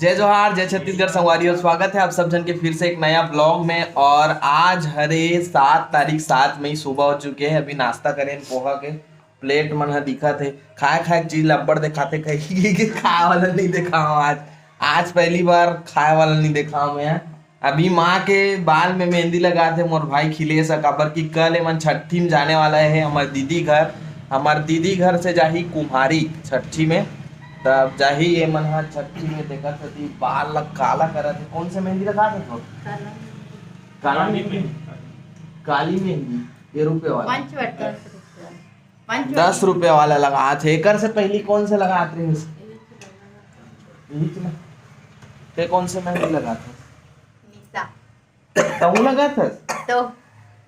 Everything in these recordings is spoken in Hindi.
जय जोहार, जय छत्तीसगढ़ संगवारियों। स्वागत है आप सब जन के फिर से एक नया ब्लॉग में। और आज हरे 7 तारीख 7 मई सुबह हो चुके हैं। अभी नाश्ता करें पोहा के प्लेट मन ह दिखत है। खाए खाए चीज लब्बड़ दिखाते कहीं कि खाए वाला नहीं देखा हूँ आज। आज पहली बार खाए वाला नहीं देखा हूँ मैं। अभी माँ के बाल में मेहंदी लगा थे मोर भाई खिले सकाबर की कल एमन छठी में जाने वाला है हमार दीदी घर। हमार दीदी घर से जाही कुम्हारी छठी में। तब जाही ये मन ह छठी में देखा थी बाल ला काला करा थे। कौन से मेहंदी लगा थे तो काला मेहंदी, काली मेहंदी ये रुपए वाला 10 रुपए वाला लगा थे। एकर से पहली कौन से लगाते हैं? बीच में ते कौन से मेहंदी लगा थे? तू लगा था तो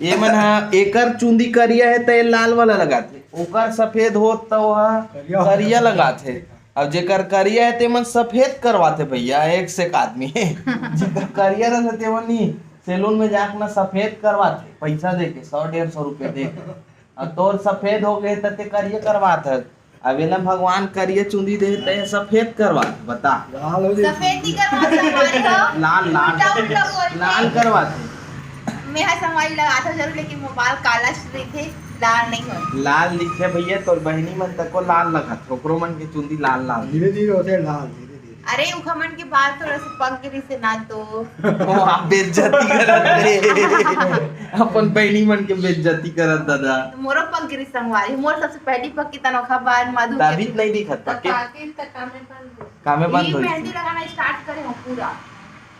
ये मन हा एकर चुंदी करिया है तो ये लाल वाला लगाते, ओकर सफेद हो तो वह करिया लगाते। अब जेकर करिया है ते मन सफेद करवाते भैया। एक से एक आदमी जेकर करिया रहते ते मन नहीं सैलून में जाके ना सफेद करवाते पैसा दे के 100-150 रुपए दे के। अब तोर सफेद हो गए ते करिया करवाते। अब ये ना भगवान करिया चुंदी दे ते सफेद करवाते। बता सफेद नहीं करवाते लाल लाल लाल करवाते। मैं संगवारी लगाता जरूर लेकिन मोबाइल काला रही थे, लाल नहीं हो। लाल लिखे भैया तोर बहनी मन तक को लाल लगा ओकरो मन के चुंदी लाल लाल धीरे धीरे होते लाल धीरे धीरे। अरे उखमन के बाल थोड़ा सा पक गई से ना तो आप बेइज्जती करत रे। अपन बहनी मन के बेइज्जती करत दादा। मोरो पक गई संगवारी मोर सबसे पहली पक्की तनोखा बार मधु तभी नहीं दिखत पक्के कामे बंद हो मेहंदी लगाना स्टार्ट करे हो पूरा।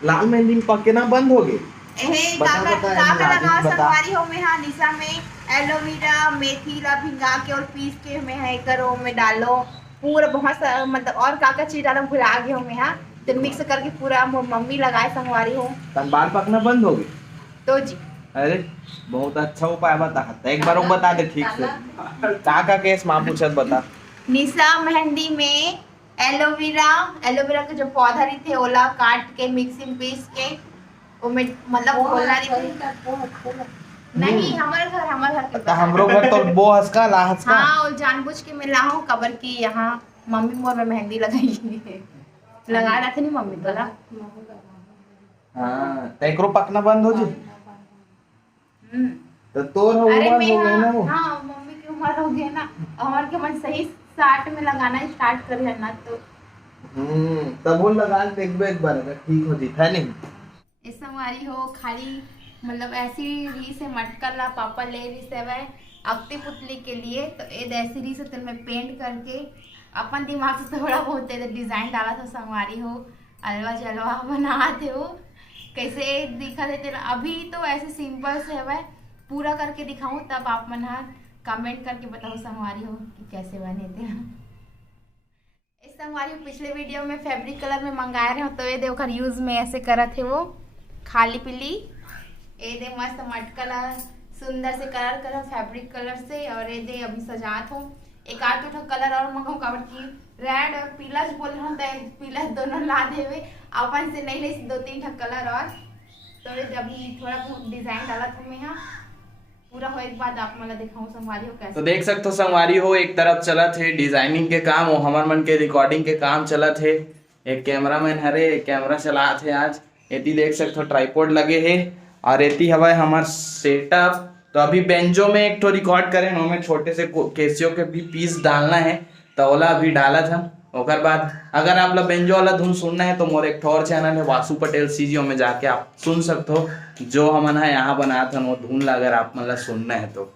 लाल मेहंदी में पक्के ना बंद हो गए। एहे बता, काका बता, काका राजेश लगा बता। संगवारी हो में हां निशा में एलोवेरा मेथी ला भिंगा के और पीस के में है करो में डालो पूरा बहुत मतलब और काका चीज डालो भुला गए हो में हां तो मिक्स करके पूरा मम्मी लगाए संगवारी हो तन बाल पकना बंद हो गए तो जी। अरे बहुत अच्छा उपाय बता। एक बार वो बता दे ठीक से काका केस मां पूछत बता। निशा मेहंदी में एलोवेरा एलोवेरा के जो पौधा रही थे ओला काट के मिक्सिंग पीस के ओमे मतलब खोलना रही नहीं हमारे घर के हमरो घर तो बो हसका ला हसका। हाँ और जानबूझ के मैं लाऊं कबर की यहाँ मम्मी मोर में मेहंदी लगाई है लगा रहा था नहीं मम्मी तोला। हां तेकरो पकना बंद हो जी हम्म तो तोर हो अरे उम्र मैं हो गई ना वो। हाँ मम्मी की उम्र हो गई ना हमारे के मन सही 60 में लगाना स्टार्ट कर है ना तो तब वो लगा ले एक बार अगर ठीक हो जी है नहीं। इस हमारी हो खाली मतलब ऐसी री से मटकर ला पापा ले रही से वह अक्ति पुतली के लिए तो ये ऐसी री से तुम पेंट करके अपन दिमाग से थोड़ा बहुत डिजाइन डाला था संगवारी हो अलवा जलवा बनाते हो कैसे दिखा देते ना। अभी तो ऐसे सिंपल से है पूरा करके दिखाऊं तब आप मन कमेंट करके बताओ संगवारी हो कि कैसे बने थे। इस संगवारी पिछले वीडियो में फैब्रिक कलर में मंगाए रहे हो तो ये देखो यूज में ऐसे करा थे वो खाली पीली ये दे मस्त मटकला सुंदर से कलर करो फैब्रिक कलर से और ये दे अभी सजात हो एक आठ तो कलर और मंगाऊं काबर की रेड और पीला बोल रहा हूँ तो पीला दोनों ला देवे अपन से नहीं ले 2-3 कलर और तो ये अभी थोड़ा बहुत डिजाइन डाला था मैं यहाँ पूरा हो एक बाद आप मला दिखाऊं संगवारी हो कैसे। तो देख सकते हो संगवारी हो एक तरफ चला थे डिजाइनिंग के काम और हमार मन के रिकॉर्डिंग के काम चला थे। एक कैमरामैन हरे एक कैमरा चला थे आज एती देख सकते हो ट्राइपॉड लगे है और एती हवा हमार सेटअप। तो अभी बेंजो में एक तो रिकॉर्ड करें हमें छोटे से केसियो के भी पीस डालना है तो ओला अभी डाला था। ओकर बाद अगर आप लोग बेंजो वाला धुन सुनना है तो मोर एक और चैनल है वासु पटेल सीजीओ में जाके आप सुन सकते हो जो हमन है यहाँ बनाया था वो धुन ला अगर आप मतलब सुनना है तो।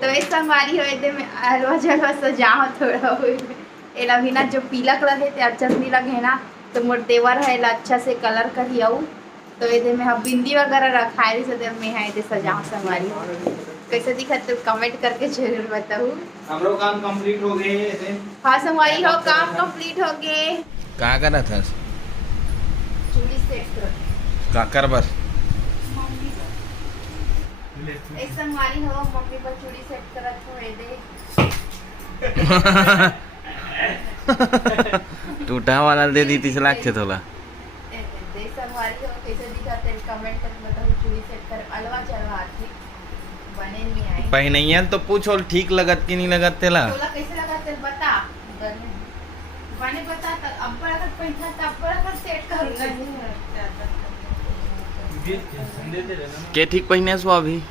तो इस संगवारी हो दे में हलवा जलवा सजाओ थोड़ा हो एला भी ना जो पीला कलर है ते अच्छा से नहीं लगे ना तो मोर देवर है एला अच्छा से कलर करियाऊ तो ये में हम बिंदी वगैरह रखाए से दे में है दे सजाओ संगवारी हो कैसे दिखत तो कमेंट करके जरूर बताओ। हमरो काम कंप्लीट हो गए है। हाँ संगवारी हो काम कंप्लीट हो गए। का करा था चूड़ी सेट करो का कर बस एक संगवारी हो मम्मी पर चूड़ी सेट करत हो दे टूटा वाला दे दी 30 लाख थे तोला दे संगवारी हो कैसे दिखत है कमेंट करके बताओ। चूड़ी सेट कर अलवा चलवा थी बने नहीं आई पहनैया तो पूछो ठीक लगत कि नहीं लगत तेला तोला कैसे लगा तेल बता बने बता त अब पर अगर पैसा तब पर अगर सेट करूंगा के ठीक पहने सो अभी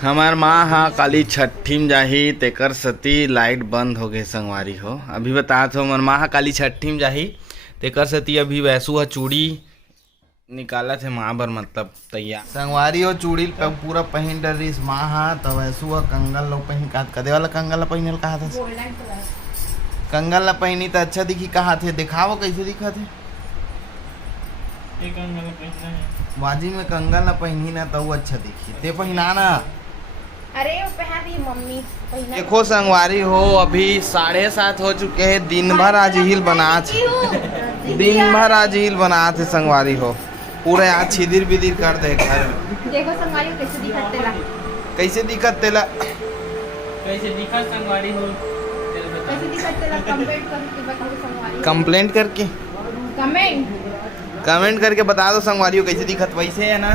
हमार माँ हाँ काली छठी में जाही तेकर सती लाइट बंद हो गए संगवारी हो। अभी बता तो हमार माँ हाँ काली छठी में जाही तेकर सती अभी वैसू है चूड़ी निकाला थे माँ बर मतलब तैयार संगवारी हो चूड़ी पूरा पहन डरिस माँ हाँ तो वैसू है कंगल लो पहन का कदे वाला कंगल ला पहनल कहा था गोल्डन कलर कंगल ला पहनी तो अच्छा दिखी कहा थे दिखाओ कैसे दिखा थे वाजी में कंगल ला पहनी ना तो वो अच्छा दिखी ते पहना ना। अरे वो पहना दी मम्मी पहना देखो संगवारी हो अभी 7:30 हो चुके हैं। दिन भर आज हिल बना दिन भर आज हिल बना थे संगवारी हो पूरे आज छिदिर बिदिर कर दे घर में। देखो संगवारी हो कैसे दिखत तेला कैसे दिखत तेला कैसे दिखा संगवारी हो कैसे दिखत तेला कमेंट करके बताओ संगवारी कंप्लेंट करके कमेंट करके बता दो संगवारी हो कैसे दिखत। वैसे है ना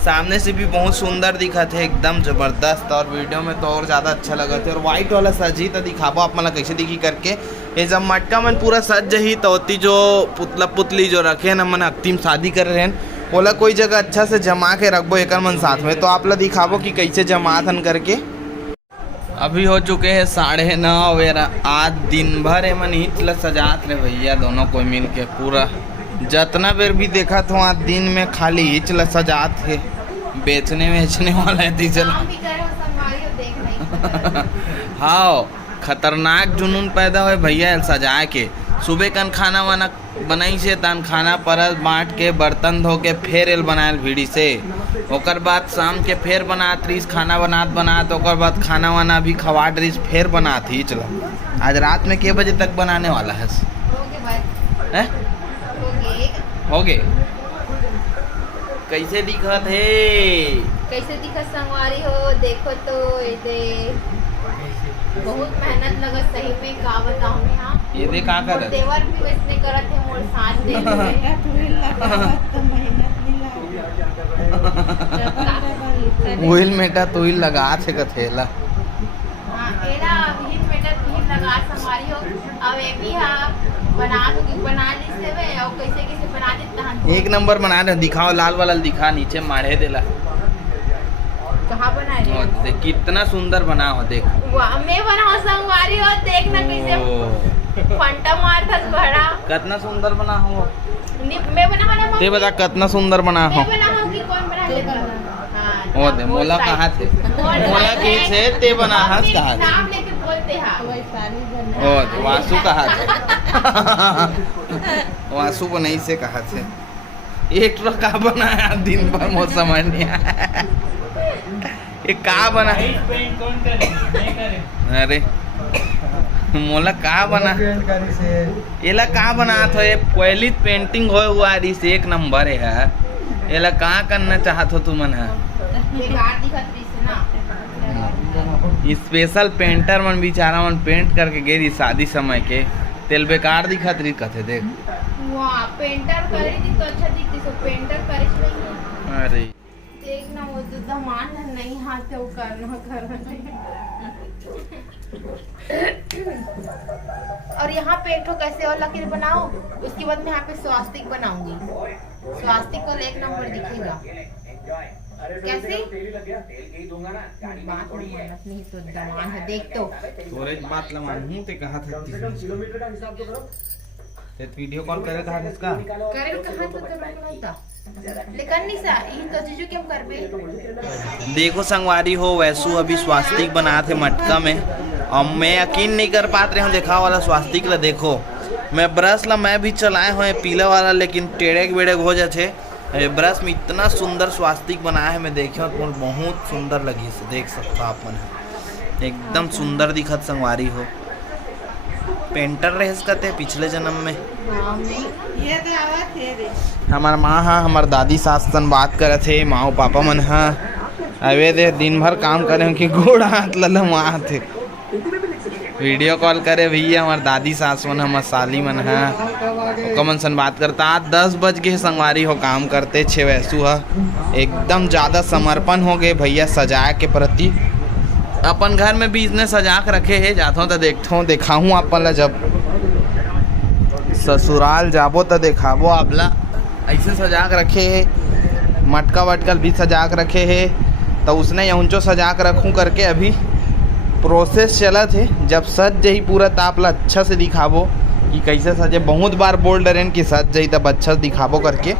सामने से भी बहुत सुंदर दिखत है एकदम जबरदस्त और वीडियो में तो और ज़्यादा अच्छा लगत है। और वाइट वाला सजी तो दिखाबो आप मतलब कैसे दिखी करके। ये जब मटका मन पूरा सज जही तो होती जो पुतला पुतली जो रखे न मन अंतिम शादी कर रहे हैं बोला कोई जगह अच्छा से जमा के रखबो एक मन साथ में तो आप ला दिखाबो कि कैसे जमा थन करके। अभी हो चुके हैं 9:30 वेरा आज दिन भर है मन ईट ला सजात रहे भैया दोनों को मिल के पूरा जितना बेर भी देखा तो आज दिन में खाली ईच ला सजात है बेचने वेचने वाला है डीजल काम भी करे हो संगवारी हो देख नहीं हाँ खतरनाक जुनून पैदा हुए भैया सजा के सुबह कन खाना वाना बनाई से तन खाना परस बांट के बर्तन धो के फिर एल बनायल भीड़ी से ओकर बाद शाम के फिर बनात रहीस खाना बनात ओकर बाद खाना वाना भी खवाट रहीस फिर बनात ही चलो आज रात में के बजे तक बनाने वाला है हो गए बस हैं हो गए हो गए कैसे दिखत है कैसे दिखत संगवारी हो देखो तो ये बहुत मेहनत लगत सही में का बताऊं मैं हाँ ये दे का कर देवर भी वैसने करत है मोर साथ दे वही मेटा तो ही लगा थे कथेला हां एला भीड़ बेटा भीड़ लगा संगवारी हो अब ये भी हां बना ली से वे और कैसे कैसे बना देता हम एक नंबर बना रहे दिखाओ लाल वाला दिखा नीचे माढ़े देला कहाँ बनाए रे देख कितना सुंदर बना हो देख वाह मैं बनाओ संगवारी हो देखना कैसे फंटा मार था बड़ा कितना सुंदर बना हो मैं बना ते बता कितना सुंदर बना हो मैं बना हो कि कौन बना ले हां ओ दे मोला कहा थे मोला की से ते बना हस कहा नाम लेके बोलते हां ओ दे वासु कहा थे वासु बनाई से कहा थे एक ट्रक का बनाया दिन भर मो समझ नहीं आया ये का बना पेंट कौन करे नहीं करे अरे मोला का बना पेंट करी से एला का बनात हो ये पहली पेंटिंग हो हुआ रही से एक नंबर है एला का करना चाहत हो तुमन है बेकार दिखत रही से ना स्पेशल पेंटर मन बेचारा मन पेंट करके गई रही शादी समय के तेल बेकार दिखत रही कथे देख वाह पेंटर करे दी तो अच्छा दिखती सो पेंटर करे नहीं अरे देखना वो तो दमान नहीं हाथ वो करना और यहाँ पे एक ठो कैसे और लकीर बनाओ उसके बाद मैं यहाँ पे स्वास्तिक बनाऊंगी स्वास्तिक को एक नंबर दिखेगा कैसे बात में मेहनत नहीं तो दमान है देख तो तोरे बात लमानू ते कहा था ते वीडियो कॉल करे कहा इसका करे कहाँ तो करना था लेकिन नहीं सा इन तो चीजों के हम करबे। देखो संगवारी हो, वैसू अभी स्वास्तिक बना थे मटका में, और मैं यकीन नहीं कर पाते रहे हूँ देखा वाला स्वास्तिक ला। देखो मैं ब्रश ला मैं भी चलाए हुए पीला वाला, लेकिन टेढ़े बेड़े हो जाते। ब्रश में इतना सुंदर स्वास्तिक बनाया है, मैं देखे तो बहुत सुंदर लगी से, देख सकता आप मन एकदम सुंदर दिखत संगवारी हो। पेंटर रहे कहते पिछले जन्म में। हमार माँ हाँ हमार दादी सास सन बात करे थे, माँ पापा मन हाँ अवे दे दिन भर काम करे कि गोड़ हाथ लल वहाँ थे, वीडियो कॉल करे भैया हमार दादी सास मन हमार साली मन हाँ कमन सन बात करता। आज 10 बज गए संगवारी हो, काम करते 6 वैसू है एकदम ज़्यादा समर्पण हो गए भैया सजाए के प्रति। अपन घर में बिजनेस सजा के रखे है, जाता हूँ तो देखता हूँ दिखाऊँ अपन ला, जब ससुराल जाबो तो दिखाबो आपला। ऐसे सजा के रखे है, मटका वटकल भी सजा के रखे है, तो उसने यहुंचो सजा के रखूँ करके अभी प्रोसेस चला थे। जब सज जही पूरा तो आपला अच्छा से दिखाबो कि कैसे सजे। बहुत बार बोल डरे कि सज जही तब अच्छा से दिखाबो करके,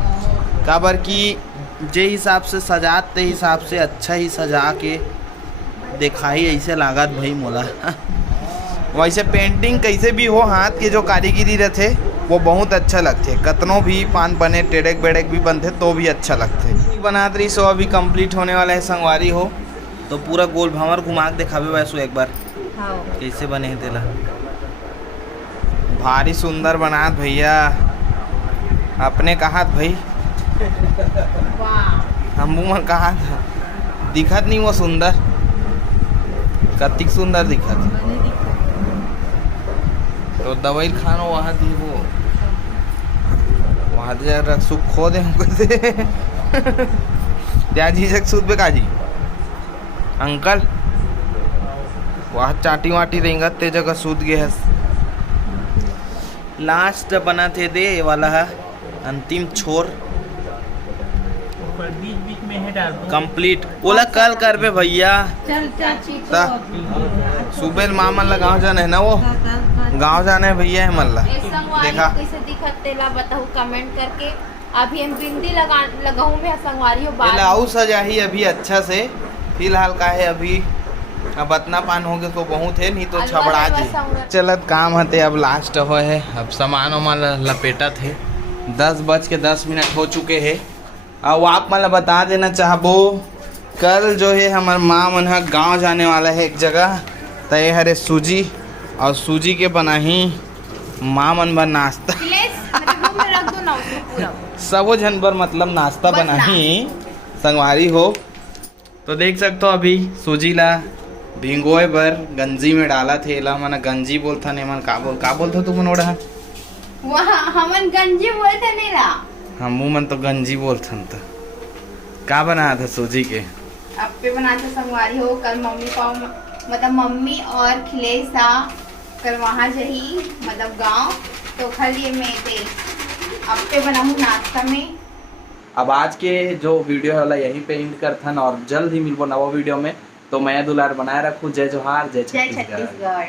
काबर कि जे हिसाब से सजाते हिसाब से अच्छा ही सजा के दिखाई ऐसे लागत भाई मोला। वैसे पेंटिंग कैसे भी हो, हाथ के जो कारीगिरी रहते वो बहुत अच्छा लगते, कतनों भी पान बने टेढ़क बेड़क भी बनते तो भी अच्छा लगते। बनात रही सो अभी कंप्लीट होने वाला है संगवारी हो, तो पूरा गोल भंवर घुमा के दिखावे वैसो एक बार कैसे बने हैं तेला। भारी सुंदर बनात भैया, अपने कहा भाई हम मन कहा दिखत नहीं वो सुंदर, कतिक सुंदर दिखत। तो दवाई खानो वहाँ दी वो वहाँ जरा सुख खो दे त्या जी से सूद पे काजी अंकल वहाँ चाटी वाटी रेंगत ते जगह सूद गए है। लास्ट बना थे दे वाला है अंतिम छोर बीच बीच में है डाल दो कंप्लीट। बोला कल कर बे भैया, सुबह माँ मन ला गाँव जाना है ना, वो गाँव जाना है भैया है मन ला। देखा कैसे दिखत तेला बताओ कमेंट करके। अभी हम बिंदी लगाऊं मैं संगवारी हो बाल लाऊ सजा ही अभी अच्छा से फिलहाल का है अभी, अब इतना पान हो गए तो बहुत है, नहीं तो छबड़ा जी चलत काम हते। अब लास्ट हो है, अब सामान वामान लपेटा थे। 10:10 हो चुके हैं। अब आप मतलब बता देना चाहबो कल जो है हमार माँ मन गाँव जाने वाला है एक जगह, तो ये हरे सूजी और सूजी के बना ही माँ मन बर नाश्ता सबो जन बर मतलब नाश्ता बना ही संगवारी हो। तो देख सकते हो अभी सूजी ला भिंगोए बर गंजी में डाला थे, एला मन गंजी बोलता नहीं मन का बोलता तू मन ओढ़ा वहाँ हमन गंजी बोलते नहीं ला, हम मन तो गंजी बोलथन। तो का बनाया था सूजी के अप्पे बनाते संगवारी हो। कल मम्मी पापा मतलब मम्मी और खिलेसा कल वहाँ जही मतलब गांव, तो कल ये मैं ते अप्पे बनाऊँ नाश्ता में। अब आज के जो वीडियो है यहीं पे एंड करथन, और जल्द ही मिलबो नवा वीडियो में। तो मैं दुलार बनाए रखूँ। जय जोहार, जय छत्तीसगढ़।